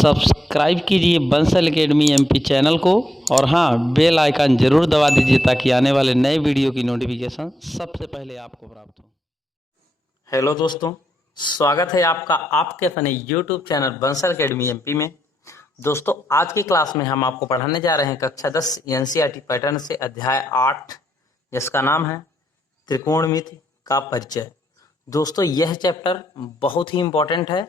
Subscribe कीजिए Bansal academy MP channel को और हाँ, बेल आइकन जरूर दबा दीजिए ताकि आने वाले नए वीडियो की नोटिफिकेशन सबसे पहले आपको प्राप्त हो। हेलो दोस्तों, स्वागत है आपका आपके अपने YouTube channel Bansal academy MP में। दोस्तों, आज की क्लास में हम आपको पढ़ाने जा रहे हैं कक्षा 10 एनसीईआरटी पैटर्न से अध्याय 8, जिसका नाम है त्रिकोणमिति का परिचय। दोस्तों, यह चैप्टर बहुत ही इम्पोर्टेंट है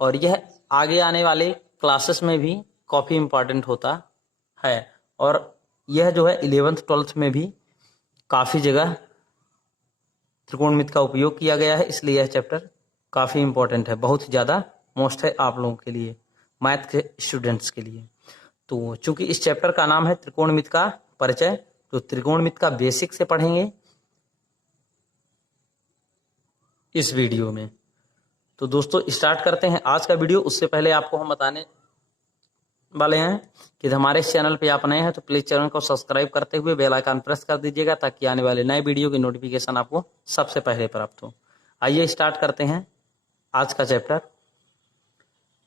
और यह आगे आने वाले क्लासेस में भी काफ़ी इम्पोर्टेंट होता है और यह जो है 11th 12th में भी काफ़ी जगह त्रिकोणमिति का उपयोग किया गया है, इसलिए यह चैप्टर काफ़ी इम्पोर्टेंट है, बहुत ज़्यादा मोस्ट है आप लोगों के लिए, मैथ के स्टूडेंट्स के लिए। तो चूंकि इस चैप्टर का नाम है त्रिकोणमिति का परिचय, तो त्रिकोणमिति का बेसिक से पढ़ेंगे इस वीडियो में। तो दोस्तों, स्टार्ट करते हैं आज का वीडियो। उससे पहले आपको हम बताने वाले हैं कि हमारे इस चैनल पे आप नए हैं तो प्लीज चैनल को सब्सक्राइब करते हुए बेल आइकन प्रेस कर दीजिएगा ताकि आने वाले नए वीडियो की नोटिफिकेशन आपको सबसे पहले प्राप्त हो। आइए स्टार्ट करते हैं आज का चैप्टर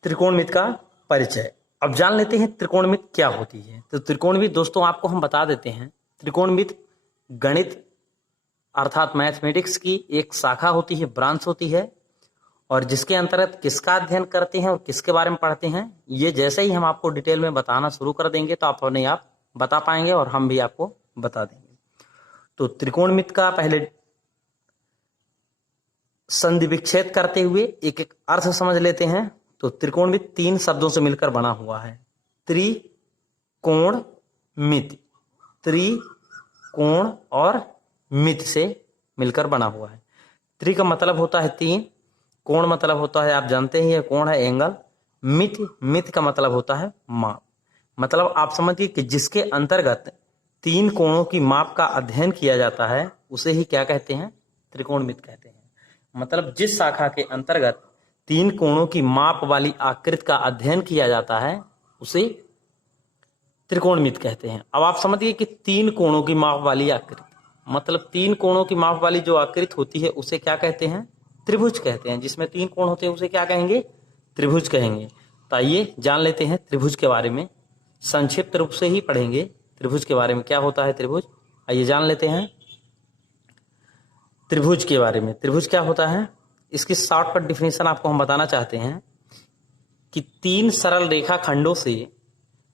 त्रिकोणमिति का परिचय। अब जान लेते हैं त्रिकोणमिति क्या होती है। तो त्रिकोणमिति दोस्तों आपको हम बता देते हैं, त्रिकोणमिति गणित अर्थात मैथमेटिक्स की एक शाखा होती है, ब्रांच होती है, और जिसके अंतर्गत किसका अध्ययन करते हैं और किसके बारे में पढ़ते हैं, ये जैसे ही हम आपको डिटेल में बताना शुरू कर देंगे तो आप अपने आप बता पाएंगे और हम भी आपको बता देंगे। तो त्रिकोणमिति का पहले संधि विच्छेद करते हुए एक एक अर्थ समझ लेते हैं। तो त्रिकोणमिति 3 शब्दों से मिलकर बना हुआ है। त्रिकोणमिति, त्रिकोण और मिति से मिलकर बना हुआ है। त्रि का मतलब होता है 3, कोण मतलब होता है, आप जानते ही है, कोण है एंगल। मिति का मतलब होता है माप। मतलब आप समझिए कि जिसके अंतर्गत 3 कोणों की माप का अध्ययन किया जाता है उसे ही क्या कहते हैं, त्रिकोणमिति कहते हैं। मतलब जिस शाखा के अंतर्गत 3 कोणों की माप वाली आकृति का अध्ययन किया जाता है उसे त्रिकोणमिति कहते हैं। अब आप समझिए कि 3 कोणों की माप वाली आकृति, मतलब 3 कोणों की माप वाली जो आकृति होती है उसे क्या कहते हैं, त्रिभुज कहते हैं। जिसमें 3 कोण होते हैं उसे क्या कहेंगे, त्रिभुज कहेंगे। तो आइए जान लेते हैं त्रिभुज के बारे में, संक्षिप्त रूप से ही पढ़ेंगे त्रिभुज के बारे में, क्या होता है त्रिभुज। आइए जान लेते हैं त्रिभुज के बारे में। त्रिभुज क्या होता है, इसकी शॉर्टकट डिफिनेशन आपको हम बताना चाहते हैं कि 3 सरल रेखाखंडों से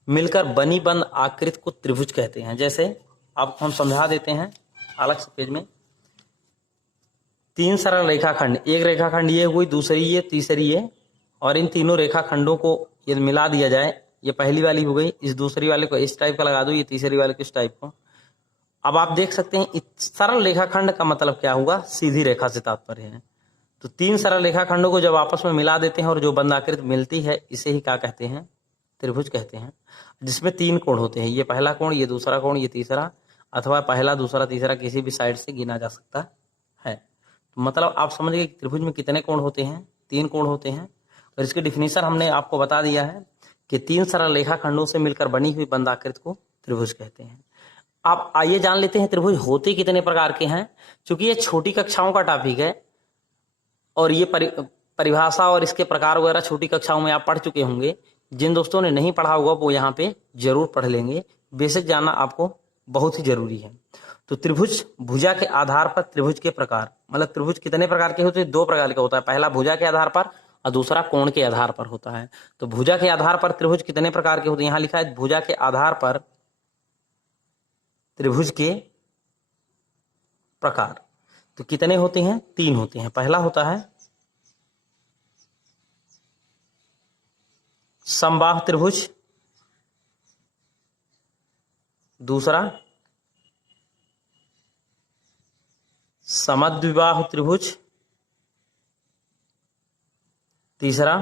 मिलकर बनी बंद आकृति को त्रिभुज कहते हैं। जैसे आपको हम समझा देते हैं अलग से पेज में। 3 सरल रेखाखंड, एक रेखाखंड ये हुई, दूसरी ये, तीसरी ये, और इन तीनों रेखाखंडों को यदि मिला दिया जाए, ये पहली वाली हो गई, इस दूसरी वाले को इस टाइप का लगा दो, ये तीसरी वाले को इस टाइप को। अब आप देख सकते हैं सरल रेखाखंड का मतलब क्या हुआ, सीधी रेखा से तात्पर्य है। तो 3 सरल रेखाखंडों को जब आपस में मिला देते हैं और जो बंद आकृति मिलती है इसे ही क्या कहते हैं, त्रिभुज कहते हैं। जिसमें 3 कोण होते हैं, ये पहला कोण, ये दूसरा कोण, ये तीसरा, अथवा पहला दूसरा तीसरा किसी भी साइड से गिना जा सकता है। तो मतलब आप समझ गए कि त्रिभुज में कितने कोण होते हैं, 3 कोण होते हैं। और इसकी डिफिनेशन हमने आपको बता दिया है कि 3 सरल रेखाखंडों से मिलकर बनी हुई बंद आकृति को त्रिभुज कहते हैं। आप आइए जान लेते हैं त्रिभुज होते कितने प्रकार के हैं। चूंकि ये छोटी कक्षाओं का टॉपिक है और ये परिभाषा और इसके प्रकार वगैरह छोटी कक्षाओं में आप पढ़ चुके होंगे। जिन दोस्तों ने नहीं पढ़ा होगा वो यहाँ पे जरूर पढ़ लेंगे। बेसिक जानना आपको बहुत ही जरूरी है। तो त्रिभुज, भुजा के आधार पर त्रिभुज के प्रकार, मतलब त्रिभुज कितने प्रकार के होते हैं, 2 प्रकार के होता है। पहला भुजा के आधार पर और दूसरा कोण के आधार पर होता है। तो भुजा के आधार पर त्रिभुज कितने प्रकार के होते हैं, यहाँ लिखा है भुजा के आधार पर त्रिभुज के प्रकार। तो कितने होते हैं, 3 होते हैं। पहला होता है समबाहु त्रिभुज, दूसरा समद्विबाहु त्रिभुज, तीसरा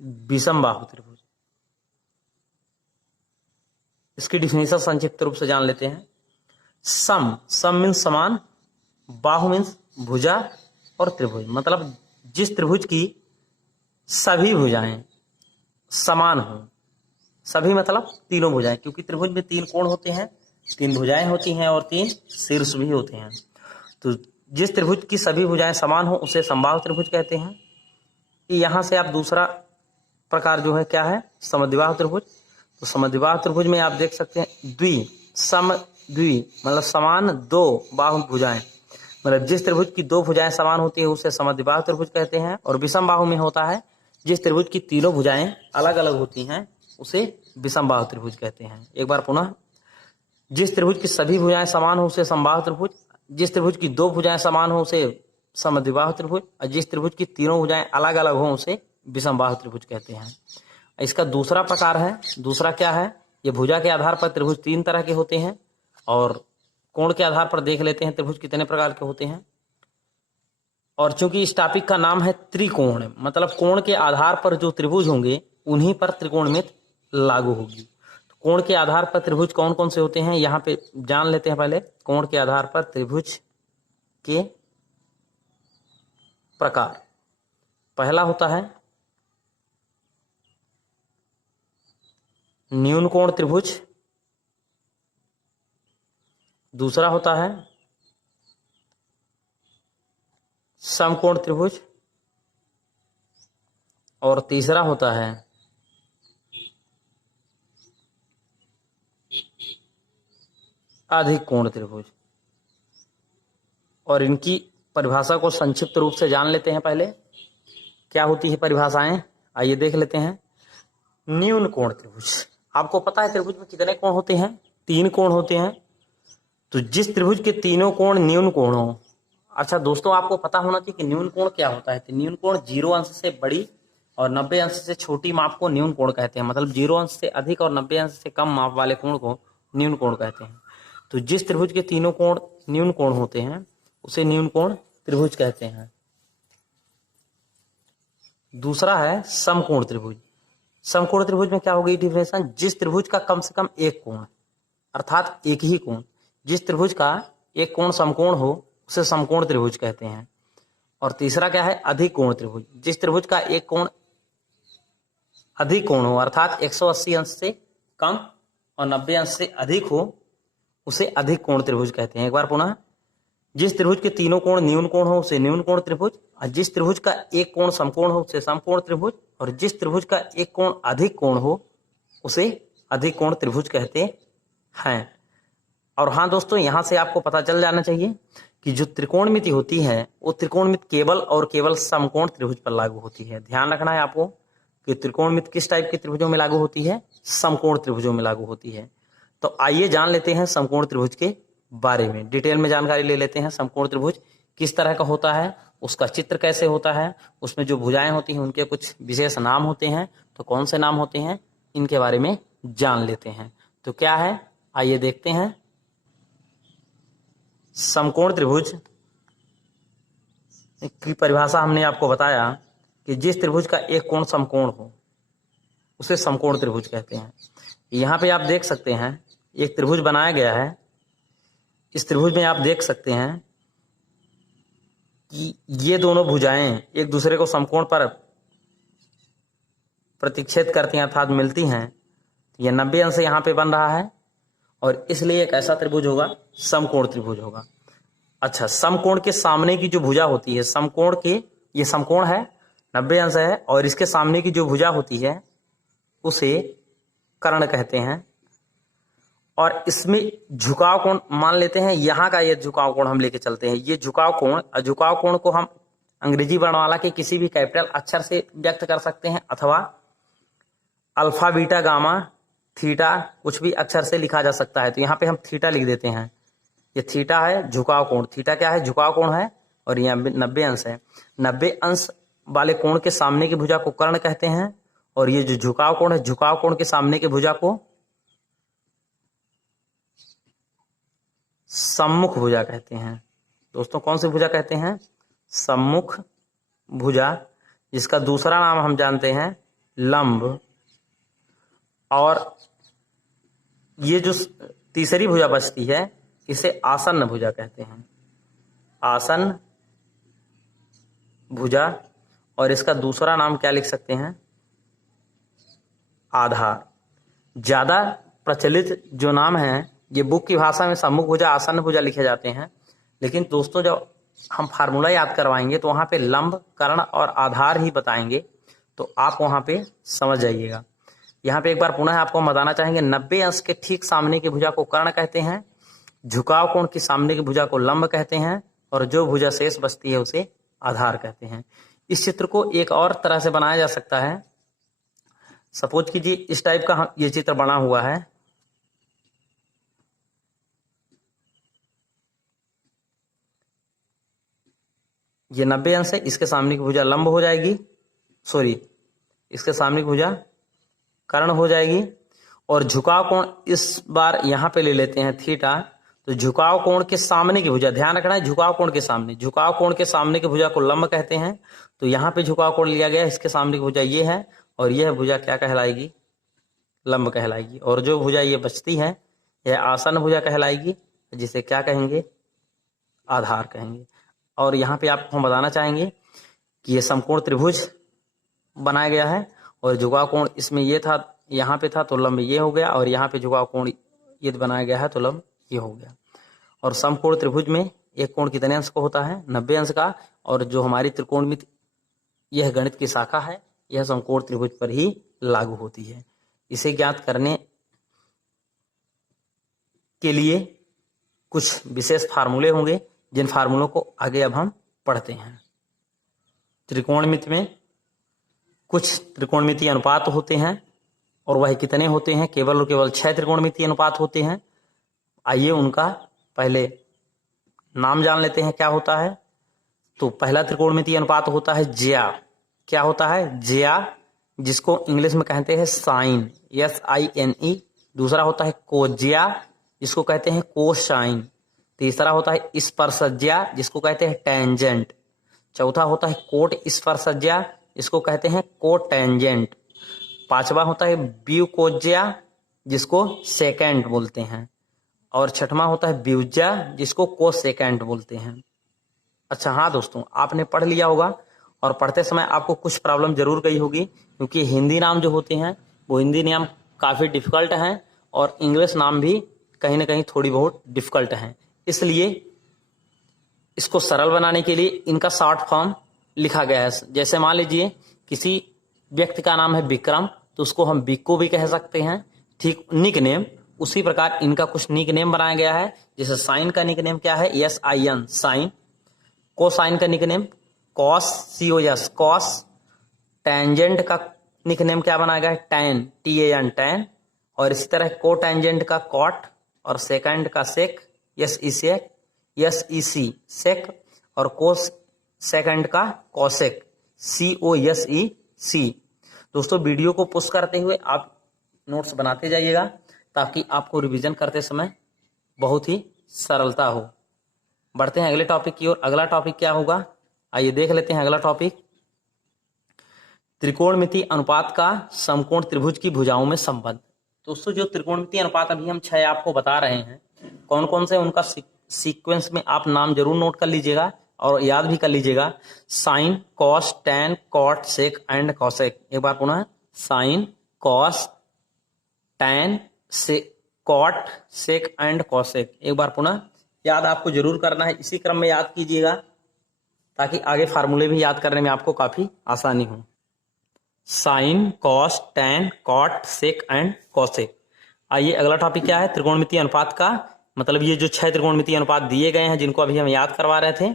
विषमबाहु त्रिभुज। इसकी डिफिनेशन संक्षिप्त रूप से जान लेते हैं। सम मीन्स समान, बाहु मीन्स भुजा, और त्रिभुज मतलब जिस त्रिभुज की सभी भुजाएं समान हो। सभी मतलब तीनों भुजाएं, क्योंकि त्रिभुज में 3 कोण होते हैं, 3 भुजाएं होती हैं और 3 शीर्ष भी होते हैं। तो जिस त्रिभुज की सभी भुजाएं समान हो उसे समबाहु त्रिभुज कहते हैं। यहां से आप दूसरा प्रकार जो है क्या है, समद्विबाहु त्रिभुज। तो समद्विबाहु त्रिभुज में आप देख सकते हैं समद्वि मतलब समान दो बाहु भुजाएं, मतलब जिस त्रिभुज की दो भुजाएं समान होती है उसे समद्विबाहु त्रिभुज कहते हैं। और विषम बाहु में होता है जिस त्रिभुज की तीनों भुजाएं अलग अलग होती हैं उसे विषम बाहु त्रिभुज कहते हैं। एक बार पुनः, जिस त्रिभुज की सभी भुजाएं समान हो उसे समबाहु त्रिभुज, जिस त्रिभुज की दो भुजाएं समान हो उसे समद्विबाहु त्रिभुज, और जिस त्रिभुज की तीनों भुजाएं अलग अलग हो उसे विषम बाहु त्रिभुज कहते हैं। इसका दूसरा प्रकार है, दूसरा क्या है, ये भुजा के आधार पर त्रिभुज तीन तरह के होते हैं, और कोण के आधार पर देख लेते हैं त्रिभुज कितने प्रकार के होते हैं। और चूंकि इस टॉपिक का नाम है त्रिकोण, मतलब कोण के आधार पर जो त्रिभुज होंगे उन्हीं पर त्रिकोणमिति लागू होगी। तो कोण के आधार पर त्रिभुज कौन कौन से होते हैं यहाँ पे जान लेते हैं। पहले कोण के आधार पर त्रिभुज के प्रकार, पहला होता है न्यून कोण त्रिभुज, दूसरा होता है समकोण त्रिभुज, और तीसरा होता है अधिक कोण त्रिभुज। और इनकी परिभाषा को संक्षिप्त रूप से जान लेते हैं। पहले क्या होती है परिभाषाएं, आइए देख लेते हैं। न्यून कोण त्रिभुज, आपको पता है त्रिभुज में कितने कोण होते हैं, तीन कोण होते हैं। तो जिस त्रिभुज के तीनों कोण न्यून कोण हो, अच्छा दोस्तों आपको पता होना चाहिए कि न्यून कोण क्या होता है। तो न्यून कोण 0 अंश से बड़ी और 90 अंश से छोटी माप को न्यून कोण कहते हैं, मतलब 0 अंश से अधिक और 90 अंश से कम माप वाले कोण को न्यून कोण कहते हैं। तो जिस त्रिभुज के तीनों कोण न्यून कोण होते हैं उसे न्यून कोण त्रिभुज कहते हैं। दूसरा है समकोण त्रिभुज। समकोण त्रिभुज में क्या होगी डिफिनेशन, जिस त्रिभुज का कम से कम एक कोण अर्थात एक ही कोण, जिस त्रिभुज का एक कोण समकोण हो उसे समकोण त्रिभुज कहते हैं। और तीसरा क्या है, अधिक कोण त्रिभुज, जिस त्रिभुज का एक कोण अधिक कोण हो अर्थात 180 अंश से कम और 90 अंश से अधिक हो उसे अधिक कोण त्रिभुज कहते हैं। एक बार पुनः, जिस त्रिभुज के तीनों कोण न्यून कोण हो उसे न्यून कोण त्रिभुज, और जिस त्रिभुज का एक कोण समकोण हो उसे समकोण त्रिभुज, और जिस त्रिभुज का एक कोण अधिक कोण हो उसे अधिक कोण त्रिभुज कहते हैं। और हाँ दोस्तों, यहां से आपको पता चल जाना चाहिए कि जो त्रिकोणमिति होती है वो त्रिकोणमिति केवल और केवल समकोण त्रिभुज पर लागू होती है। ध्यान रखना है आपको कि त्रिकोणमिति किस टाइप के त्रिभुजों में लागू होती है, समकोण त्रिभुजों में लागू होती है। तो आइए जान लेते हैं समकोण त्रिभुज के बारे में, डिटेल में जानकारी ले लेते हैं। समकोण त्रिभुज किस तरह का होता है, उसका चित्र कैसे होता है, उसमें जो भुजाएं होती हैं उनके कुछ विशेष नाम होते हैं, तो कौन से नाम होते हैं इनके बारे में जान लेते हैं। तो क्या है आइए देखते हैं। समकोण त्रिभुज की परिभाषा हमने आपको बताया कि जिस त्रिभुज का एक कोण समकोण हो उसे समकोण त्रिभुज कहते हैं। यहाँ पे आप देख सकते हैं एक त्रिभुज बनाया गया है। इस त्रिभुज में आप देख सकते हैं कि ये दोनों भुजाएं एक दूसरे को समकोण पर प्रतिच्छेद करती हैं अर्थात मिलती हैं। ये 90 अंश यहाँ पे बन रहा है और इसलिए एक ऐसा त्रिभुज होगा, समकोण त्रिभुज होगा। अच्छा, समकोण के सामने की जो भुजा होती है, समकोण के, ये समकोण है 90 अंश है और इसके सामने की जो भुजा होती है उसे कर्ण कहते हैं। और इसमें झुकाव कोण मान लेते हैं, यहाँ का ये झुकाव कोण हम लेके चलते हैं। ये झुकाव कोण को हम अंग्रेजी वर्णमाला के किसी भी कैपिटल अक्षर से व्यक्त कर सकते हैं अथवा अल्फा बीटा गामा थीटा कुछ भी अक्षर से लिखा जा सकता है। तो यहाँ पे हम थीटा लिख देते हैं। ये थीटा है झुकाव कोण। थीटा क्या है, झुकाव कोण है और यहाँ 90 अंश है। 90 अंश वाले कोण के सामने की भुजा को कर्ण कहते हैं और ये जो झुकाव कोण है, झुकाव कोण के सामने की भुजा को सम्मुख भुजा कहते हैं। दोस्तों कौन सी भुजा कहते हैं, सम्मुख भुजा, जिसका दूसरा नाम हम जानते हैं लंब। और ये जो तीसरी भुजा बचती है इसे आसन्न भुजा कहते हैं, आसन्न भुजा। और इसका दूसरा नाम क्या लिख सकते हैं, आधार। ज्यादा प्रचलित जो नाम है ये बुक की भाषा में सम्मुख भुजा आसन्न भुजा लिखे जाते हैं, लेकिन दोस्तों जब हम फार्मूला याद करवाएंगे तो वहां पे लंब, कर्ण और आधार ही बताएंगे, तो आप वहां पे समझ जाइएगा। यहाँ पे एक बार पुनः आपको हम बताना चाहेंगे, 90 अंश के ठीक सामने की भुजा को कर्ण कहते हैं, झुकाव कोण की सामने की भुजा को लंब कहते हैं, और जो भुजा शेष बचती है उसे आधार कहते हैं। इस चित्र को एक और तरह से बनाया जा सकता है। सपोज कीजिए इस टाइप का ये चित्र बना हुआ है। ये 90 अंश है, इसके सामने की भुजा लंब हो जाएगी, सॉरी इसके सामने की भुजा कर्ण हो जाएगी, और झुकाव कोण इस बार यहां पे ले लेते हैं थीटा। तो झुकाव कोण के सामने की भुजा, ध्यान रखना है झुकाव कोण के सामने, झुकाव कोण के सामने की भुजा को लंब कहते हैं। तो यहाँ पे झुकाव कोण लिया गया, इसके सामने की भुजा ये है, और यह भुजा क्या कहलाएगी, लंब कहलाएगी। और जो भुजा ये बचती है यह आसन भुजा कहलाएगी, जिसे क्या कहेंगे, आधार कहेंगे। और यहाँ पे आपको हम बताना चाहेंगे कि ये समकोण त्रिभुज बनाया गया है, और झुकाव कोण इसमें ये था, यहाँ पे था तो लंब ये हो गया, और यहाँ पे झुकाव कोण ये बनाया गया है तो लंब ये हो गया। और समकोण त्रिभुज में एक कोण कितने अंश का होता है, 90 अंश का। और जो हमारी त्रिकोणमिति यह गणित की शाखा है, यह समकोण त्रिभुज पर ही लागू होती है। इसे ज्ञात करने के लिए कुछ विशेष फार्मूले होंगे, जिन फार्मूलों को आगे अब हम पढ़ते हैं। त्रिकोणमिति में कुछ त्रिकोणमितीय अनुपात होते हैं, और वह कितने होते हैं, केवल और केवल 6 त्रिकोणमितीय अनुपात होते हैं। आइए उनका पहले नाम जान लेते हैं क्या होता है। तो पहला त्रिकोणमितीय अनुपात होता है ज्या। क्या होता है, ज्या, जिसको इंग्लिश में कहते हैं साइन, SINE। दूसरा होता है कोज्या, जिसको कहते हैं कोसाइन। तीसरा होता है स्पर्शज्या, जिसको कहते हैं टेंजेंट। चौथा होता है कोट स्पर्शज्या, इसको कहते हैं कोटेंजेंट। पांचवा होता है ब्यूकोज्या, जिसको सेकेंड बोलते हैं। और छठवां होता है ब्यूज्या, जिसको कोसेकेंट बोलते हैं। अच्छा हाँ दोस्तों, आपने पढ़ लिया होगा, और पढ़ते समय आपको कुछ प्रॉब्लम जरूर गई होगी, क्योंकि हिंदी नाम जो होते हैं वो हिंदी नाम काफ़ी डिफिकल्ट हैं, और इंग्लिश नाम भी कहीं ना कहीं थोड़ी बहुत डिफिकल्ट हैं। इसलिए इसको सरल बनाने के लिए इनका शॉर्ट फॉर्म लिखा गया है। जैसे मान लीजिए किसी व्यक्ति का नाम है विक्रम, तो उसको हम बिक्को भी कह सकते हैं, ठीक, निक नेम। उसी प्रकार इनका कुछ निक नेम बनाया गया है। जैसे साइन का निक नेम क्या है, SIN, साइन। कोसाइन का nick name cos, COS, cos. Tangent का निक नेम क्या बनाया गया है, टैन, TAN, टैन। और इसी तरह कोटेंजेंट का कॉट, और सेकेंड का सेक, SEC, सेक। और कोस सेकेंड का कोसेक, COSEC। दोस्तों वीडियो को पुश करते हुए आप नोट्स बनाते जाइएगा, ताकि आपको रिवीजन करते समय बहुत ही सरलता हो। बढ़ते हैं अगले टॉपिक की ओर। अगला टॉपिक क्या होगा, आइए देख लेते हैं। अगला टॉपिक त्रिकोणमितीय अनुपात का समकोण त्रिभुज की भुजाओं में संबंध। दोस्तों जो त्रिकोणमितीय अनुपात अभी हम 6 आपको बता रहे हैं, कौन कौन से, उनका सीक्वेंस में आप नाम जरूर नोट कर लीजिएगा और याद भी कर लीजिएगा। Sine, cos, tan, cot, sec and cosec. एक बार पुनः, साइन, कॉस, टैन, से कॉट, सेक एंड कॉसेक। एक बार पुनः याद आपको जरूर करना है, इसी क्रम में याद कीजिएगा, ताकि आगे फार्मूले भी याद करने में आपको काफी आसानी हो। Sine, cos, tan, cot, sec and cosec. आइए अगला टॉपिक क्या है, त्रिकोणमितीय अनुपात का, मतलब ये जो 6 त्रिकोणमितीय अनुपात दिए गए हैं, जिनको अभी हम याद करवा रहे थे।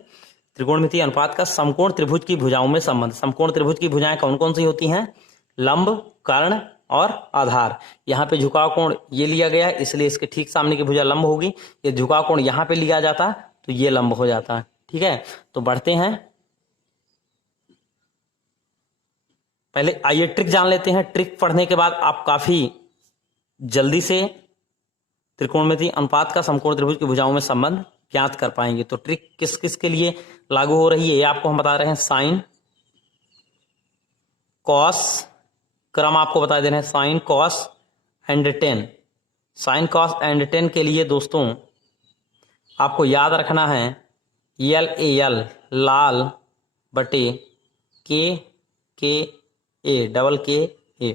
त्रिकोणमितीय अनुपात का समकोण त्रिभुज की भुजाओं में संबंध। समकोण त्रिभुज की भुजाएं कौन कौन सी होती हैं, लंब, कर्ण और आधार। यहाँ पे झुकाव कोण ये लिया गया है, इसलिए इसके ठीक सामने की भुजा लंब होगी। ये झुकाव कोण यहाँ पे लिया जाता तो ये लंब हो जाता। ठीक है, तो बढ़ते हैं, पहले आइए ट्रिक जान लेते हैं। ट्रिक पढ़ने के बाद आप काफी जल्दी से त्रिकोणमितीय अनुपात का समकोण त्रिभुज की भुजाओं में संबंध ज्ञात कर पाएंगे। तो ट्रिक किस किस के लिए लागू हो रही है, ये आपको हम बता रहे हैं। साइन, कॉस, क्रम आपको बता दे रहे हैं, sine, cos and tan. Sine, cos and tan के लिए दोस्तों आपको याद रखना है LAL, लाल, बटे KA, डबल KA।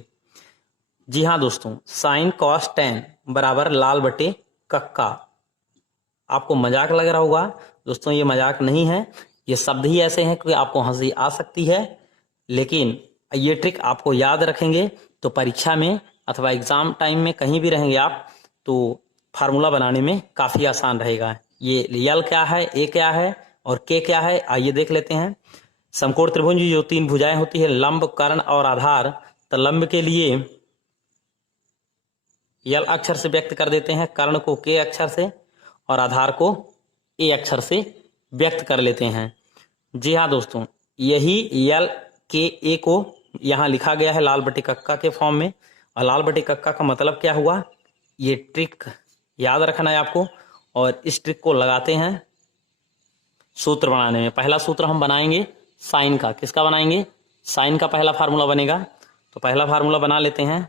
जी हाँ दोस्तों, साइन, कॉस, टेन बराबर लाल बटे कक्का। आपको मजाक लग रहा होगा, दोस्तों ये मजाक नहीं है, ये शब्द ही ऐसे हैं कि आपको हंसी आ सकती है, लेकिन ये ट्रिक आपको याद रखेंगे तो परीक्षा में अथवा एग्जाम टाइम में कहीं भी रहेंगे आप तो फार्मूला बनाने में काफी आसान रहेगा। ये यल क्या है, ए क्या है और के क्या है, आइए देख लेते हैं। समकोण त्रिभुज की जो 3 भुजाएं होती है, लंब, कर्ण और आधार, तो लंब के लिए यल अक्षर से व्यक्त कर देते हैं, कर्ण को के अक्षर से और आधार को ए अक्षर से व्यक्त कर लेते हैं। जी हाँ दोस्तों, यही यल के ए को यहाँ लिखा गया है लाल बटे कक्का के फॉर्म में। और लाल बटे कक्का का मतलब क्या हुआ, ये ट्रिक याद रखना है आपको। और इस ट्रिक को लगाते हैं सूत्र बनाने में। पहला सूत्र हम बनाएंगे साइन का। किसका बनाएंगे? साइन का पहला फार्मूला बनेगा। तो पहला फार्मूला बना लेते हैं।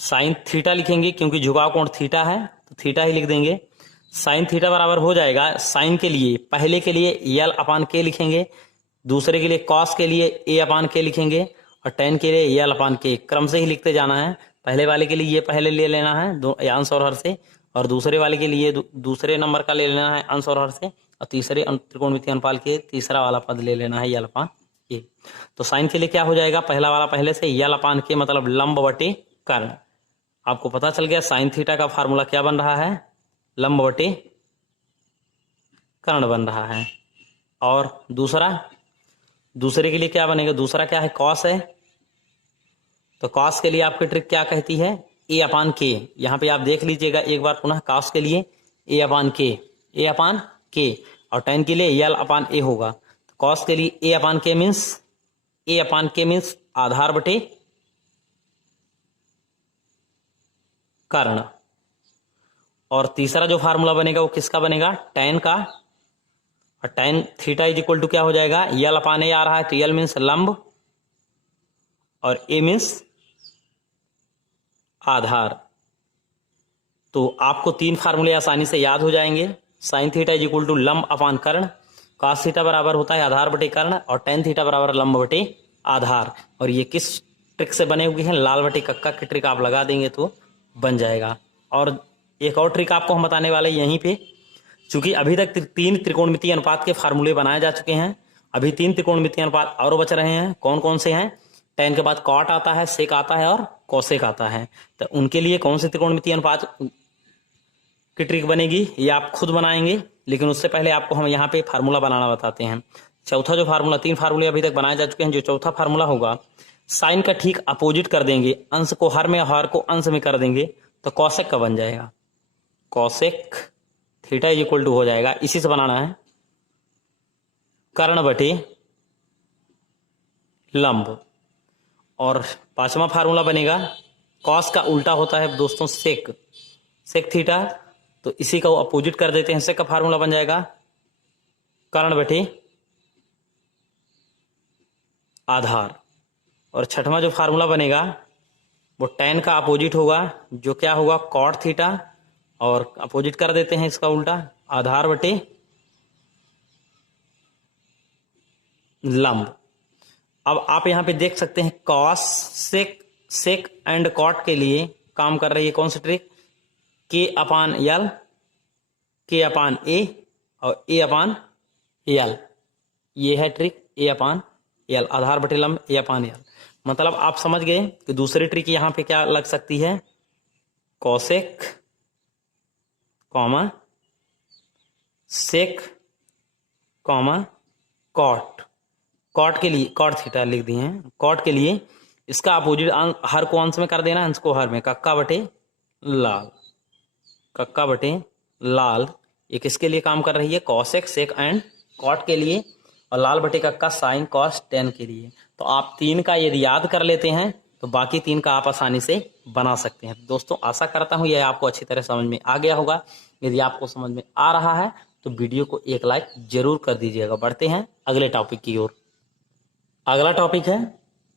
साइन थीटा लिखेंगे, क्योंकि झुकाव कोण थीटा है तो थीटा ही लिख देंगे। साइन थीटा बराबर हो जाएगा, साइन के लिए पहले के लिए यल अपान के लिखेंगे, दूसरे के लिए कॉस के लिए ए अपान के लिखेंगे और टेन के लिए यल अपान के। क्रम से ही लिखते जाना है। पहले वाले के लिए ये पहले ले लेना है अंश और हर से, और दूसरे वाले के लिए दूसरे नंबर का ले लेना है अंश और हर से, और तीसरे त्रिकोणमितीय अनुपात के तीसरा वाला पद ले लेना है यल अपान के। तो साइन के लिए क्या हो जाएगा, पहला वाला पहले से, यल अपान के मतलब लंब बटे कर्ण। आपको पता चल गया साइन थीटा का फार्मूला क्या बन रहा है, लंब बटे कर्ण बन रहा है। और दूसरे के लिए क्या बनेगा, दूसरा क्या है, कॉस है। तो कॉस के लिए आपकी ट्रिक क्या कहती है, ए अपान के। यहां पे आप देख लीजिएगा एक बार पुनः, कॉस के लिए ए अपान के, ए अपान के, और टेन के लिए यल अपान ए होगा। तो कॉस के लिए ए अपान के मीन्स, ए अपान के मीन्स आधार बटे कर्ण। और तीसरा जो फार्मूला बनेगा वो किसका बनेगा, टेन का। और tan theta is equal to क्या हो जाएगा, यल अपान ए आ रहा है तो यल मीन्स लंब और ए मीन्स आधार। तो आपको 3 फार्मूले आसानी से याद हो जाएंगे। Sine theta is equal to लंब अपान कर्ण, कॉस थीटा बराबर होता है आधार बटे कर्ण, और टेन थीटा बराबर लंब बटे आधार। और ये किस ट्रिक से बने हुए हैं, लाल बटे कक्का की ट्रिक आप लगा देंगे तो बन जाएगा। और एक और ट्रिक आपको हम बताने वाले यहीं पे, चूंकि अभी तक 3 त्रिकोणमितीय अनुपात के फार्मूले बनाए जा चुके हैं, अभी 3 त्रिकोणमितीय अनुपात और बच रहे हैं। कौन कौन से हैं, टेन के बाद कॉट आता है, सेक आता है और कोसेक आता है। तो उनके लिए कौन से त्रिकोणमितीय अनुपात की ट्रिक बनेगी ये आप खुद बनाएंगे, लेकिन उससे पहले आपको हम यहाँ पे फार्मूला बनाना बताते हैं। चौथा जो फार्मूला, 3 फार्मूले अभी तक बनाए जा चुके हैं, जो चौथा फार्मूला होगा, साइन का ठीक अपोजिट कर देंगे, अंश को हर में, हर को अंश में कर देंगे, तो कौसेक का बन जाएगा। कौसेक थीटा इज इक्वल टू हो जाएगा, इसी से बनाना है, कर्ण बटे लंब। और 5वां फार्मूला बनेगा, कॉस का उल्टा होता है दोस्तों सेक, सेक थीटा, तो इसी का अपोजिट कर देते हैं, सेक का फार्मूला बन जाएगा कर्ण बटे आधार। और 6वां जो फार्मूला बनेगा वो टेन का अपोजिट होगा, जो क्या होगा, कॉट थीटा, और अपोजिट कर देते हैं इसका उल्टा, आधार बटे लंब। अब आप यहां पे देख सकते हैं cos, sec, sec and cot के लिए काम कर रही है कौन सी ट्रिक, के अपान यल, के अपान ए और ए अपान यल। ये है ट्रिक, ए अपान यल, आधार बटे लंब, ए अपान यल। मतलब आप समझ गए कि दूसरी ट्रिक यहां पे क्या लग सकती है, कॉसेक कॉमा सेक कॉमा कॉट। कॉट के लिए कॉट थीटा लिख दिए हैं, कॉट के लिए इसका अपोजिट हर को अंश में कर देना, अंश को हर में, कक्का बटे लाल, कक्का बटे लाल। ये किसके लिए काम कर रही है, कॉसेक, सेक एंड कॉट के लिए, और लाल बटे कक्का साइन कॉस टेन के लिए। तो आप 3 का यदि याद कर लेते हैं तो बाकी 3 का आप आसानी से बना सकते हैं। दोस्तों आशा करता हूं यह आपको अच्छी तरह समझ में आ गया होगा। यदि आपको समझ में आ रहा है तो वीडियो को एक लाइक जरूर कर दीजिएगा। बढ़ते हैं अगले टॉपिक की ओर। अगला टॉपिक है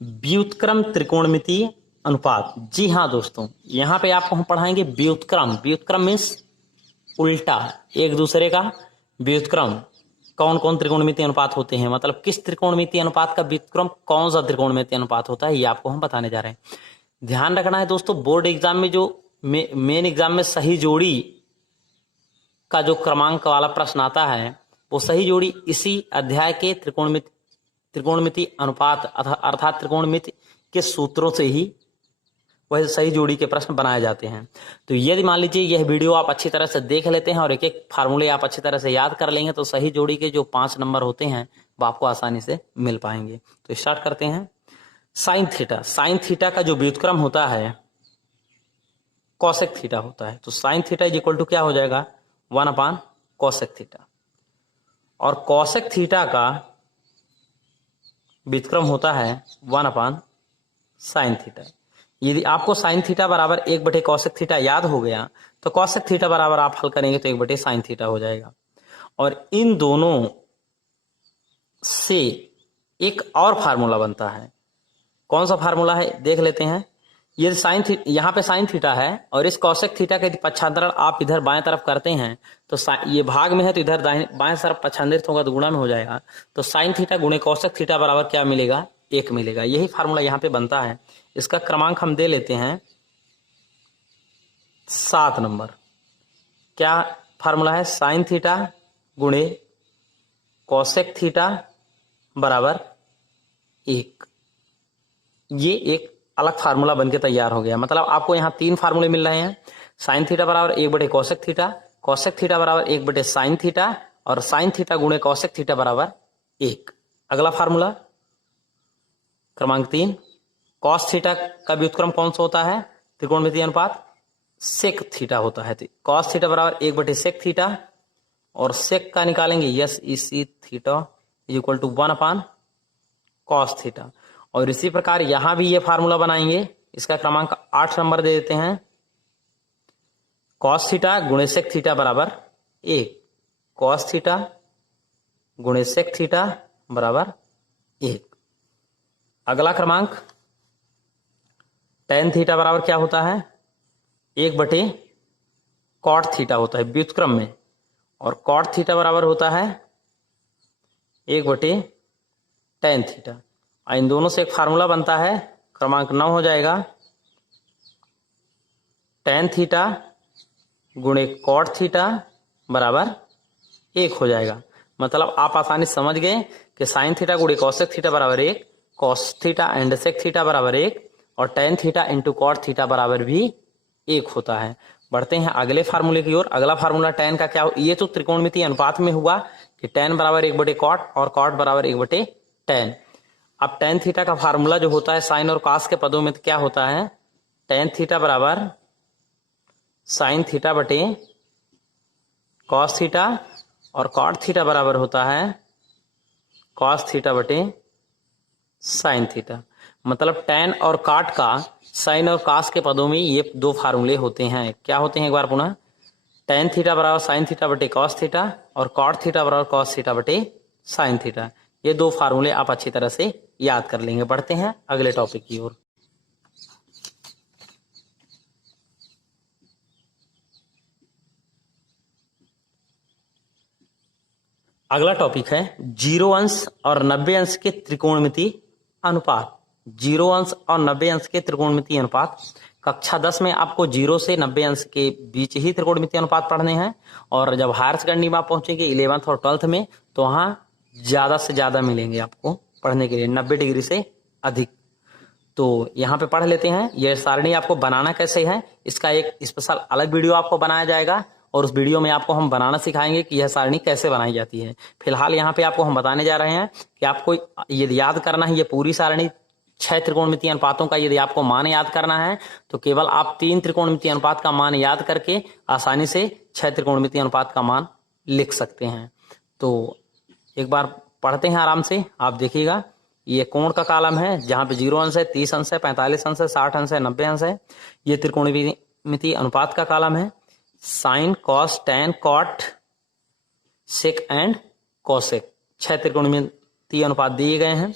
व्युत्क्रम त्रिकोणमितीय अनुपात। जी हाँ दोस्तों, यहाँ पे आपको हम पढ़ाएंगे व्युत्क्रम। व्युत्क्रम मीन्स उल्टा, एक दूसरे का व्युत्क्रम। कौन कौन त्रिकोणमितीय अनुपात होते हैं, मतलब किस त्रिकोणमितीय अनुपात का व्युत्क्रम कौन सा त्रिकोणमितीय अनुपात होता है, ये आपको हम बताने जा रहे हैं। ध्यान रखना है दोस्तों, बोर्ड एग्जाम में जो मेन एग्जाम में सही जोड़ी का जो क्रमांक वाला प्रश्न आता है वो सही जोड़ी इसी अध्याय के त्रिकोणमिति अनुपात अर्थात त्रिकोणमिति के सूत्रों से ही वह सही जोड़ी के प्रश्न बनाए जाते हैं। तो यदि मान लीजिए यह वीडियो आप अच्छी तरह से देख लेते हैं और एक एक फार्मूले आप अच्छी तरह से याद कर लेंगे तो सही जोड़ी के जो 5 नंबर होते हैं वो आपको आसानी से मिल पाएंगे। तो स्टार्ट करते हैं। साइन थीटा का जो व्युत्क्रम होता है कॉसेक थीटा होता है। तो sine theta is equal to क्या हो जाएगा 1 कॉसेक थीटा, और कॉसेक थीटा का व्युत्क्रम होता है 1 साइन थीटा। यदि आपको साइन थीटा बराबर 1 कॉसेक थीटा याद हो गया तो कॉसेक थीटा बराबर आप हल करेंगे तो 1 साइन थीटा हो जाएगा। और इन दोनों से एक और फार्मूला बनता है। कौन सा फार्मूला है देख लेते हैं। यदि यहाँ पे साइन थीटा है और इस कॉसेक थीटा का पक्षांतरण आप इधर बाएं तरफ करते हैं तो ये भाग में है तो इधर बाएं तरफ पक्षांतरित होगा तो गुणा में हो जाएगा। तो साइन थीटा गुणे कॉसेक थीटा बराबर क्या मिलेगा 1 मिलेगा। यही फार्मूला यहाँ पे बनता है। इसका क्रमांक हम दे लेते हैं 7 नंबर। क्या फार्मूला है साइन थीटा गुणे कॉसेक थीटा बराबर 1। ये एक अलग फार्मूला बनके तैयार हो गया। मतलब आपको यहाँ 3 फार्मूले मिल रहे हैं। साइन थीटा बराबर 1 कॉसेक थीटा, कॉसेक थीटा बराबर 1 साइन थीटा और साइन थीटा गुणे कॉसेक थीटा बराबर 1। अगला फार्मूला क्रमांक 3 कॉस थीटा का व्युत्क्रम कौन सा होता है त्रिकोणमितीय अनुपात सेक थीटा होता है। कॉस थीटा बराबर 1 सेक थीटा और सेक का निकालेंगे यस इसी theta is equal to 1 cos theta. और इसी प्रकार यहां भी ये फार्मूला बनाएंगे। इसका क्रमांक 8 नंबर दे देते हैं। कॉस थीटा गुणे सेक थीटा बराबर 1, कॉस थीटा गुणे सेक थीटा बराबर 1। अगला क्रमांक टेन थीटा बराबर क्या होता है 1 कॉट थीटा होता है व्युत्क्रम में, और कॉट थीटा बराबर होता है 1 टेन थीटा। इन दोनों से एक फार्मूला बनता है। क्रमांक 9 हो जाएगा टेन थीटा गुणे कॉट थीटा बराबर 1 हो जाएगा। मतलब आप आसानी समझ गए कि साइन थीटा गुणे कॉसेक थीटा बराबर 1, cos theta and sec theta बराबर 1 और tan theta into cot theta बराबर भी 1 होता है। बढ़ते हैं अगले फार्मूले की ओर। अगला फार्मूला टेन का क्या हो, ये तो त्रिकोणमितीय अनुपात में हुआ कि टेन बराबर 1 कॉट और कॉट बराबर 1 टेन। अब टेन थीटा का फार्मूला जो होता है साइन और कॉस के पदों में तो क्या होता है टेन थीटा बराबर साइन थीटा बटे कॉस थीटा और कॉट थीटा बराबर होता है कॉस थीटा बटे साइन थीटा। मतलब टेन और कॉट का साइन और कॉस के पदों में ये 2 फार्मूले होते हैं। क्या होते हैं एक बार पुनः, टेन थीटा बराबर साइन थीटा बटे कॉस थीटा और कॉट थीटा बराबर कॉस थीटा बटे साइन थीटा। ये 2 फार्मूले आप अच्छी तरह से याद कर लेंगे। बढ़ते हैं अगले टॉपिक की ओर। अगला टॉपिक है 0 अंश और 90 अंश के त्रिकोणमितीय अनुपात। 0 अंश और 90 अंश के त्रिकोणमितीय अनुपात कक्षा 10 में आपको 0 से 90 अंश के बीच ही त्रिकोणमितीय अनुपात पढ़ने हैं, और जब हायर सेकेंडरी में आप पहुंचेंगे 11th और 12th में तो वहां ज्यादा से ज्यादा मिलेंगे आपको पढ़ने के लिए 90 डिग्री से अधिक। तो यहाँ पे पढ़ लेते हैं। यह सारणी आपको बनाना कैसे है इसका एक स्पेशल अलग वीडियो आपको बनाया जाएगा, और उस वीडियो में आपको हम बनाना सिखाएंगे कि यह सारणी कैसे बनाई जाती है। फिलहाल यहाँ पे आपको हम बताने जा रहे हैं कि आपको यदि याद करना है ये पूरी सारणी 6 त्रिकोणमितीय अनुपातों का यदि आपको मान याद करना है तो केवल आप 3 त्रिकोणमितीय अनुपात का मान याद करके आसानी से 6 त्रिकोणमितीय अनुपात का मान लिख सकते हैं। तो एक बार पढ़ते हैं आराम से, आप देखिएगा। ये कोण का कॉलम है जहां पे 0 अंश है, 30 अंश है, 45 अंश है, 60 अंश है, 90 अंश है। ये त्रिकोणमितीय अनुपात का कॉलम है। Sine cos tan cot sec and cosec 6 त्रिकोणमितीय अनुपात दिए गए हैं।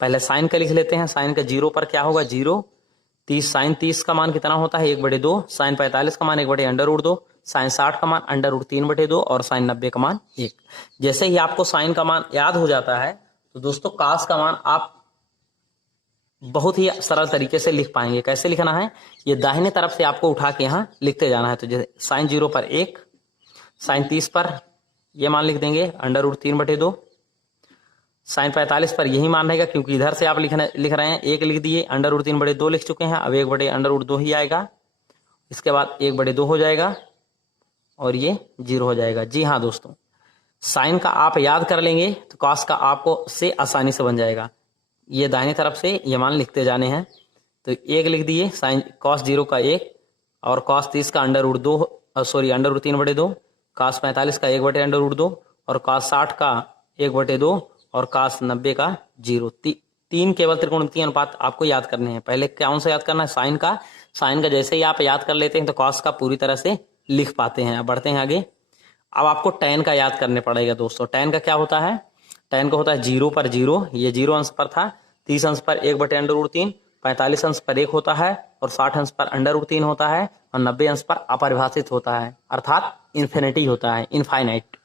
पहले साइन का लिख लेते हैं। साइन का 0 पर क्या होगा 0, 30 साइन 30 का मान कितना होता है 1/2, साइन 45 का मान 1/√2, साइन 60 का मान √3/2 और साइन 90 का मान 1। जैसे ही आपको साइन का मान याद हो जाता है तो दोस्तों कास का मान आप बहुत ही सरल तरीके से लिख पाएंगे। कैसे लिखना है, ये दाहिने तरफ से आपको उठा के यहाँ लिखते जाना है। तो जैसे साइन 0 पर 1, साइन 30 पर ये मान लिख देंगे √3/2। साइन 45 पर यही मान रहेगा, क्योंकि इधर से आप लिख रहे हैं 1 लिख दिए, √3/2 लिख चुके हैं, अब 1/√2 ही आएगा। इसके बाद 1/2 हो जाएगा और ये 0 हो जाएगा। जी हाँ दोस्तों, साइन का आप याद कर लेंगे तो कॉस का आपको से आसानी से बन जाएगा। ये दाहिनी तरफ से ये मान लिखते जाने हैं। तो 1 लिख दिए, साइन कॉस 0 का 1 और कॉस 30 का √3/2, कॉस 45 का 1/√2 और कॉस 60 का 1/2 और कॉस 90 का 0। तीन केवल त्रिकोणमितीय अनुपात आपको याद करने हैं। पहले कौन सा याद करना है? साइन का। साइन का जैसे ही आप याद कर लेते हैं तो कॉस का पूरी तरह से लिख पाते हैं। अब बढ़ते हैं आगे। अब आपको tan का याद करने पड़ेगा दोस्तों। tan का क्या होता है? tan का होता है 0 पर 0, ये 0 अंश पर था, 30 अंश पर 1/√3, 45 अंश पर 1 होता है और 60 अंश पर √3 होता है और 90 अंश पर अपरिभाषित होता है, अर्थात इन्फिनिटी होता है, इनफाइनाइट।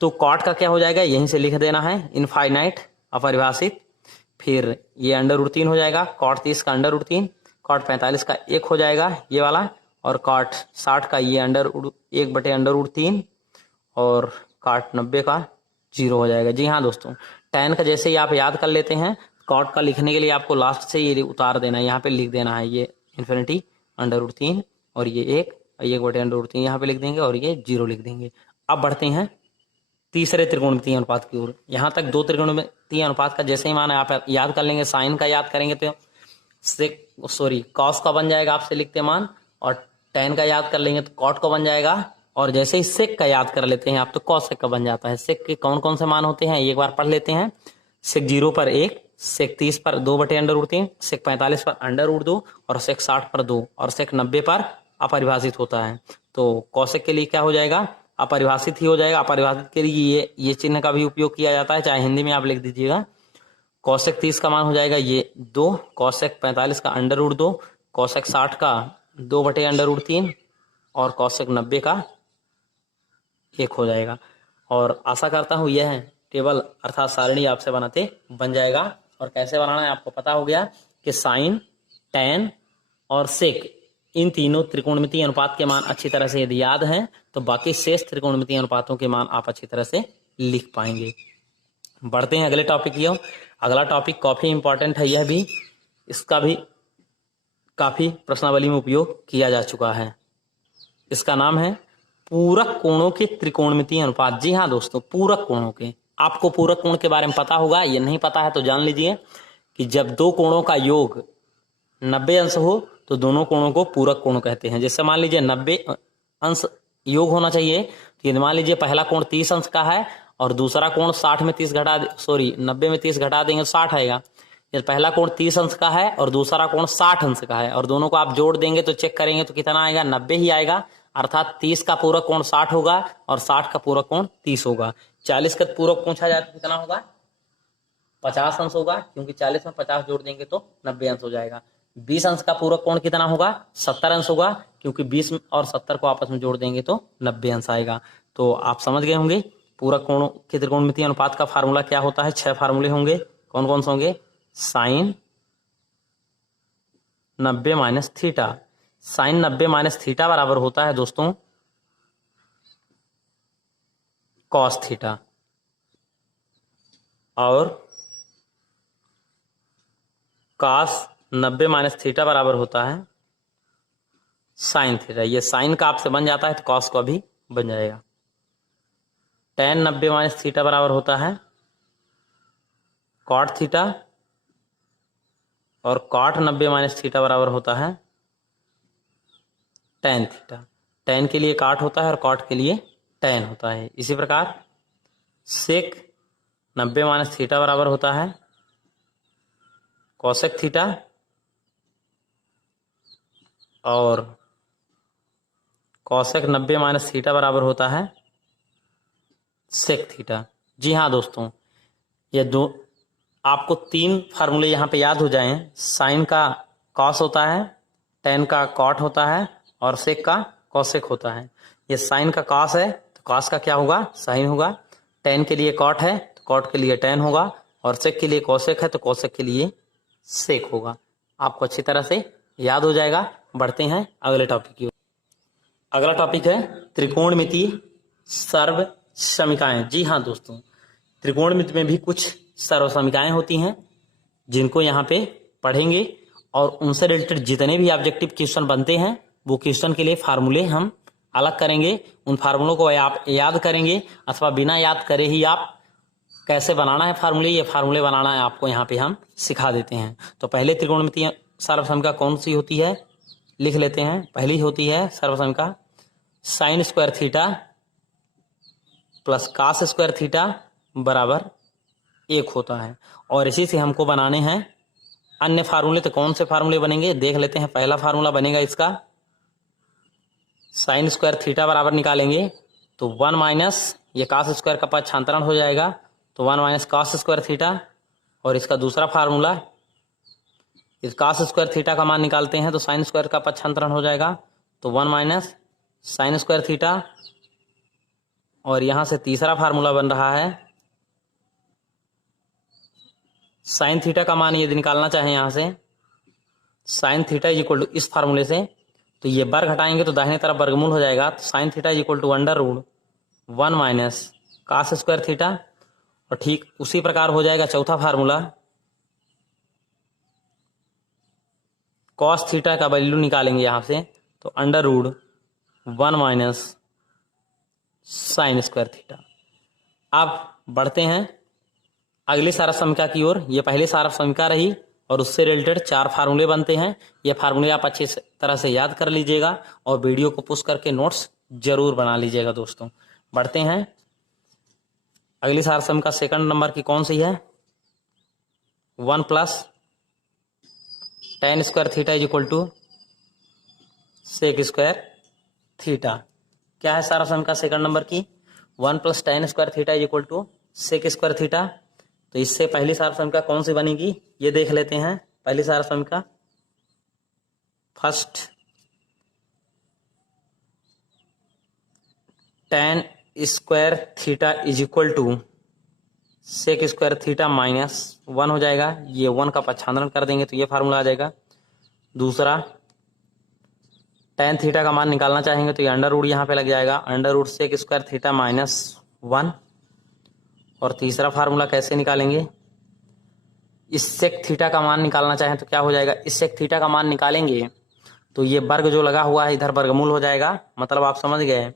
तो कॉट का क्या हो जाएगा? यहीं से लिख देना है, इनफाइनाइट, अपरिभाषित। फिर ये √3 हो जाएगा, कॉट 30 का √3, कॉट 45 का 1 हो जाएगा ये वाला, और कॉट 60 का ये 1/√3 और कॉट 90 का 0 हो जाएगा। जी हाँ दोस्तों, tan का जैसे ही आप याद कर लेते हैं, कॉट का लिखने के लिए आपको लास्ट से ये उतार देना है, यहाँ पे लिख देना है ये इन्फिनिटी √3 और ये 1/√3 यहाँ पे लिख देंगे और ये 0 लिख देंगे। अब बढ़ते हैं तीसरे त्रिकोणमितीय अनुपात की ओर। यहाँ तक 2 त्रिकोणमितीय अनुपात का जैसे ही मान है आप याद कर लेंगे। साइन का याद करेंगे तो कॉस का बन जाएगा, आपसे लिखते मान, और tan का याद कर लेंगे तो कॉट का बन जाएगा, और जैसे ही सेक का याद कर लेते हैं आप तो कॉसेक का बन जाता है। सेक के कौन कौन से मान होते हैं एक बार पढ़ लेते हैं। सेक 0 पर 1, सेक 30 पर 2/√3, सेक 45 पर √2 और सेक 60 पर 2 और सेक 90 पर अपरिभाषित होता है। तो कॉसेक के लिए क्या हो जाएगा? अपरिभाषित ही हो जाएगा। अपरिभाषित के लिए ये चिन्ह का भी उपयोग किया जाता है, चाहे हिंदी में आप लिख दीजिएगा। कॉसेक 30 का मान हो जाएगा ये 2, कॉसेक 45 का √2, कॉसेक 60 का 2/√3 और कॉसेक 90 का 1 हो जाएगा। और आशा करता हूं यह टेबल अर्थात सारणी आपसे बनाते बन जाएगा। और कैसे बनाना है आपको पता हो गया कि साइन, tan और सेक, इन तीनों त्रिकोणमितीय अनुपात के मान अच्छी तरह से यदि याद हैं तो बाकी शेष त्रिकोणमितीय अनुपातों के मान आप अच्छी तरह से लिख पाएंगे। बढ़ते हैं अगले टॉपिक की ओर। अगला टॉपिक काफी इंपॉर्टेंट है, यह भी, इसका भी काफी प्रश्नावली में उपयोग किया जा चुका है। इसका नाम है पूरक कोणों के त्रिकोणमितीय अनुपात। जी हाँ दोस्तों, पूरक कोणों के। आपको पूरक कोण के बारे में पता होगा, ये नहीं पता है तो जान लीजिए कि जब दो कोणों का योग 90 अंश हो तो दोनों कोणों को पूरक कोण कहते हैं। जैसे मान लीजिए 90 अंश योग होना चाहिए, तो ये मान लीजिए पहला कोण 30 अंश का है और दूसरा कोण 90 में 30 घटा देंगे तो 60 आएगा। ये पहला कोण 30 अंश का है और दूसरा कोण 60 अंश का है, और दोनों को आप जोड़ देंगे तो चेक करेंगे तो कितना आएगा? 90 ही आएगा। अर्थात 30 का पूरक कोण 60 होगा और 60 का पूरक कोण 30 होगा। 40 का पूरक पूछा जाए तो कितना होगा? 50 अंश होगा, क्योंकि 40 में 50 जोड़ देंगे तो 90 अंश हो जाएगा। 20 अंश का पूरक कोण कितना होगा? 70 अंश होगा, क्योंकि 20 और 70 को आपस में जोड़ देंगे तो 90 अंश आएगा। तो आप समझ गए होंगे पूरक कोणों के त्रिकोणमितीय अनुपात का फार्मूला क्या होता है। 6 फार्मूले होंगे। कौन कौन से होंगे? Sine 90 minus theta. Sine 90 minus theta बराबर होता है दोस्तों कॉस थीटा, और कॉस 90 माइनस थीटा बराबर होता है साइन थीटा। ये साइन का आपसे बन जाता है तो कॉस का भी बन जाएगा। tan 90 माइनस थीटा बराबर होता है कॉट थीटा, और कॉट 90 माइनस थीटा बराबर होता है tan थीटा। tan के लिए कॉट होता है और कॉट के लिए tan होता है। इसी प्रकार सेक 90 माइनस थीटा बराबर होता है कोसेक थीटा, और कोसेक 90 माइनस थीटा बराबर होता है सेक थीटा। जी हाँ दोस्तों, ये दो आपको 3 फार्मूले यहाँ पे याद हो जाएं। साइन का कॉस होता है, tan का कॉट होता है और सेक का कोसेक होता है। ये साइन का कॉस है तो कॉस का क्या होगा? साइन होगा। tan के लिए कॉट है तो कॉट के लिए tan होगा, और सेक के लिए कोसेक है तो कोसेक के लिए सेक होगा। आपको अच्छी तरह से याद हो जाएगा। बढ़ते हैं अगले टॉपिक की ओर। अगला टॉपिक है त्रिकोणमितीय सर्व समीकाएं। जी हाँ दोस्तों, त्रिकोणमिति में भी कुछ सर्व समीकाएं होती हैं जिनको यहाँ पे पढ़ेंगे और उनसे रिलेटेड जितने भी ऑब्जेक्टिव क्वेश्चन बनते हैं वो क्वेश्चन के लिए फार्मूले हम अलग करेंगे। उन फार्मूलों को आप याद करेंगे अथवा बिना याद करे ही आप कैसे बनाना है फार्मूले, ये फार्मूले बनाना है आपको यहाँ पे हम सिखा देते हैं। तो पहले त्रिकोणमितीय सर्वसमीका कौन सी होती है लिख लेते हैं। पहली होती है सर्वसमीका sine square theta plus cos square theta बराबर 1 होता है। और इसी से हमको बनाने हैं अन्य फार्मूले। तो कौन से फार्मूले बनेंगे देख लेते हैं। पहला फार्मूला बनेगा इसका साइन स्क्वायर थीटा बराबर निकालेंगे तो 1 माइनस ये कास स्क्वायर का पक्षांतरण हो जाएगा तो 1 माइनस कास स्क्वायर थीटा। और इसका दूसरा फार्मूला इस कास स्क्वायर थीटा का मान निकालते हैं तो साइन स्क्वायर का पक्षांतरण हो जाएगा तो 1 माइनस साइन स्क्वायर थीटा। और यहां से तीसरा फार्मूला बन रहा है साइन थीटा का मान यदि निकालना चाहें यहां से sine theta is equal to इस फार्मूले से तो ये वर्ग हटाएंगे तो दाहिने तरफ वर्गमूल हो जाएगा तो sine theta is equal to under root 1 minus cos square theta. और ठीक उसी प्रकार हो जाएगा चौथा फार्मूला कॉस थीटा का वैल्यू निकालेंगे यहां से तो under root 1 minus sine square theta. अब बढ़ते हैं अगली सारफ समीका की ओर। ये पहली सारफ समीका रही और उससे रिलेटेड 4 फार्मूले बनते हैं। ये फार्मूले आप अच्छी तरह से याद कर लीजिएगा और वीडियो को पुश करके नोट्स जरूर बना लीजिएगा दोस्तों। बढ़ते हैं अगली सारफ समीका सेकंड नंबर की कौन सी है 1 plus tan square theta is equal to sec square theta. क्या है सारफ समीका सेकंड नंबर की 1 plus tan square theta is equal to sec square theta. तो इससे पहली सारफ समीका कौन सी बनेगी ये देख लेते हैं। पहली सारफ समीका first tan square theta is equal to sec square theta minus 1 हो जाएगा। ये 1 का पक्षांतरण कर देंगे तो ये फार्मूला आ जाएगा। दूसरा tan थीटा का मान निकालना चाहेंगे तो ये अंडर रूट यहाँ पे लग जाएगा under root sec square theta minus 1। और तीसरा फार्मूला कैसे निकालेंगे इस सेक थीटा का मान निकालना चाहें तो क्या हो जाएगा इस सेक थीटा का मान निकालेंगे तो ये वर्ग जो लगा हुआ है इधर वर्गमूल हो जाएगा। मतलब आप समझ गए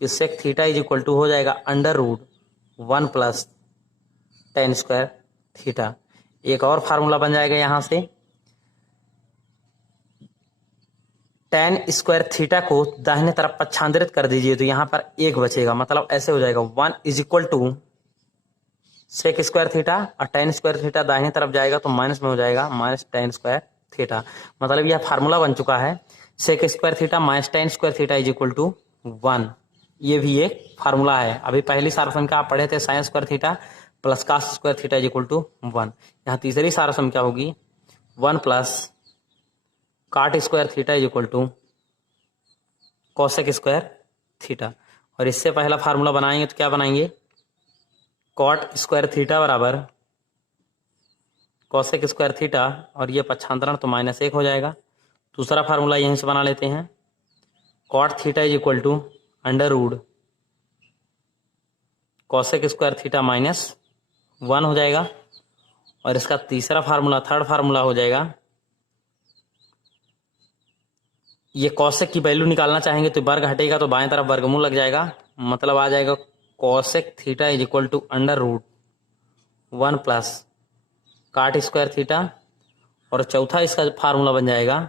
कि sec theta is equal to हो जाएगा under root 1 plus tan square theta. एक और फार्मूला बन जाएगा यहां से tan स्क्वायर थीटा को दाहिने तरफ पक्षांतरित कर दीजिए तो यहां पर 1 बचेगा। मतलब ऐसे हो जाएगा 1 is equal to sec square theta और tan स्क्वायर थीटा दाहिने तरफ जाएगा तो माइनस में हो जाएगा माइनस tan स्क्वायर थीटा। मतलब यह फार्मूला बन चुका है sec square theta minus tan square theta is equal to 1। ये भी एक फार्मूला है। अभी पहली सारफ समीका आप पढ़े थे sine square theta plus cos square theta is equal to 1। यहाँ तीसरी सारफ समीका होगी 1 plus cot square theta is equal to cosec square theta. और इससे पहला फार्मूला बनाएंगे तो क्या बनाएंगे कॉट स्क्वायर थीटा बराबर कॉसेक स्क्वायर थीटा और ये पक्षांतरण तो -1 हो जाएगा। दूसरा फार्मूला यहीं से बना लेते हैं cot theta is equal to under root cosec square theta -1 हो जाएगा। और इसका तीसरा फार्मूला थर्ड फार्मूला हो जाएगा ये कॉसेक की वैल्यू निकालना चाहेंगे तो वर्ग हटेगा तो बाएं तरफ वर्गमूल लग जाएगा। मतलब आ जाएगा cosec theta is equal to under root 1 plus cot square theta. और चौथा इसका फार्मूला बन जाएगा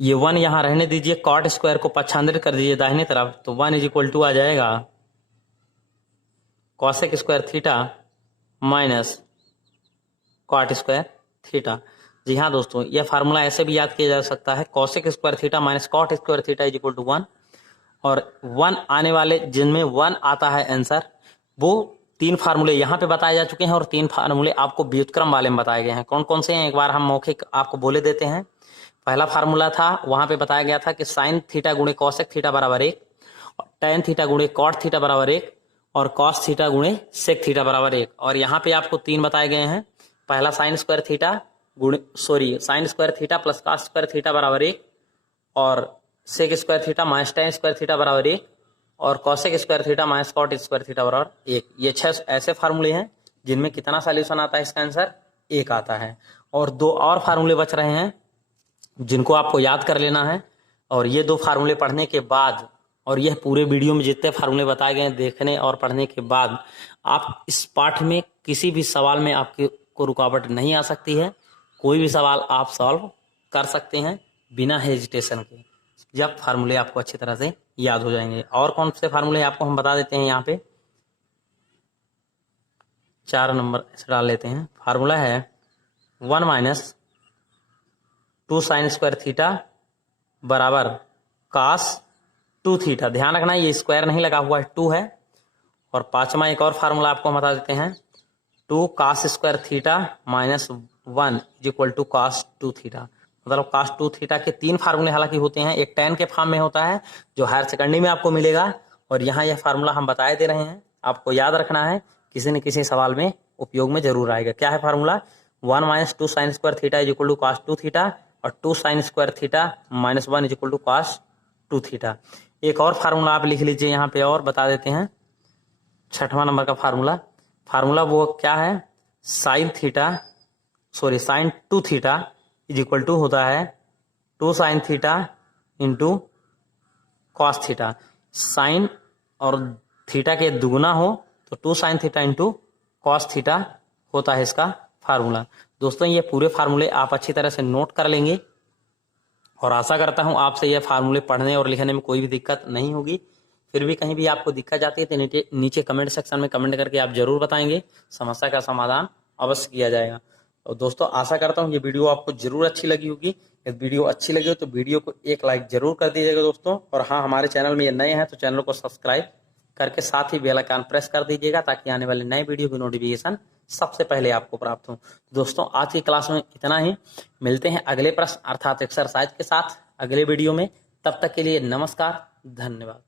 ये 1 यहां रहने दीजिए कॉट स्क्वायर को पक्षांतरित कर दीजिए दाहिने तरफ तो 1 इज इक्वल टू आ जाएगा cosec square theta minus cot square theta. जी हाँ दोस्तों, यह फार्मूला ऐसे भी याद किया जा सकता है cosec square theta minus cot square theta is equal to 1। और 1 आने वाले जिनमें 1 आता है आंसर वो 3 फार्मूले यहाँ पे बताए जा चुके हैं और 3 फार्मूले आपको व्युत्क्रम वाले में बताए गए हैं। कौन कौन से हैं एक बार हम मौखिक आपको बोले देते हैं। पहला फार्मूला था वहां पे बताया गया था कि साइन थीटा गुणे कॉसेक थीटा बराबर 1, tan थीटा गुणे कॉट थीटा बराबर 1 और कॉस थीटा गुणे सेक थीटा बराबर 1। और यहाँ पे आपको 3 बताए गए हैं। पहला sine square theta sine square theta plus cos square theta बराबर 1 और sec square theta minus tan square theta बराबर 1 और cosec square theta minus cot square theta बराबर 1। ये 6 ऐसे फार्मूले हैं जिनमें कितना सॉल्यूशन आता है, इसका आंसर 1 आता है। और 2 और फार्मूले बच रहे हैं जिनको आपको याद कर लेना है। और ये 2 फार्मूले पढ़ने के बाद और यह पूरे वीडियो में जितने फार्मूले बताए गए हैं देखने और पढ़ने के बाद आप इस पाठ में किसी भी सवाल में आपके को रुकावट नहीं आ सकती है। कोई भी सवाल आप सॉल्व कर सकते हैं बिना हेजिटेशन के, जब फार्मूले आपको अच्छी तरह से याद हो जाएंगे। और कौन से फार्मूले आपको हम बता देते हैं, यहाँ पे 4 नंबर ऐसे डाल लेते हैं। फार्मूला है 1 माइनस 2 साइन स्क्वायर थीटा बराबर कास 2 थीटा। ध्यान रखना ये स्क्वायर नहीं लगा हुआ है, 2 है। और 5वां एक और फार्मूला आपको हम बता देते हैं 2 cos square theta minus 1 is equal to cos 2 theta. मतलब कास 2 थीटा के 3 फार्मूले हालांकि होते हैं, एक tan के फॉर्म में होता है जो हायर सेकेंडरी में आपको मिलेगा, और यहाँ यह फार्मूला हम बताए दे रहे हैं, आपको याद रखना है, किसी न किसी सवाल में उपयोग में जरूर आएगा। क्या है formula, 1 minus 2 sine square theta is equal to cos 2 theta और 2 sine square theta minus 1 is equal to cos 2 theta. एक और फार्मूला आप लिख लीजिए यहाँ पे और बता देते हैं, 6वां नंबर का फार्मूला वो क्या है, sine 2 theta is equal to होता है 2 sine theta into cos theta. Sine और थीटा के दुगुना हो तो 2 sine theta into cos theta होता है इसका फार्मूला। दोस्तों ये पूरे फार्मूले आप अच्छी तरह से नोट कर लेंगे और आशा करता हूं आपसे ये फार्मूले पढ़ने और लिखने में कोई भी दिक्कत नहीं होगी। फिर भी कहीं भी आपको दिक्कत जाती है तो नीचे कमेंट सेक्शन में कमेंट करके आप जरूर बताएंगे, समस्या का समाधान अवश्य किया जाएगा। और दोस्तों आशा करता हूँ ये वीडियो आपको जरूर अच्छी लगी होगी। यदि वीडियो अच्छी लगी हो तो वीडियो को एक लाइक जरूर कर दीजिएगा दोस्तों। और हाँ, हमारे चैनल में ये नए हैं तो चैनल को सब्सक्राइब करके साथ ही बेल आइकन प्रेस कर दीजिएगा ताकि आने वाले नए वीडियो की नोटिफिकेशन सबसे पहले आपको प्राप्त हो। दोस्तों आज की क्लास में इतना ही, मिलते हैं अगले प्रश्न अर्थात एक्सरसाइज के साथ अगले वीडियो में। तब तक के लिए नमस्कार, धन्यवाद।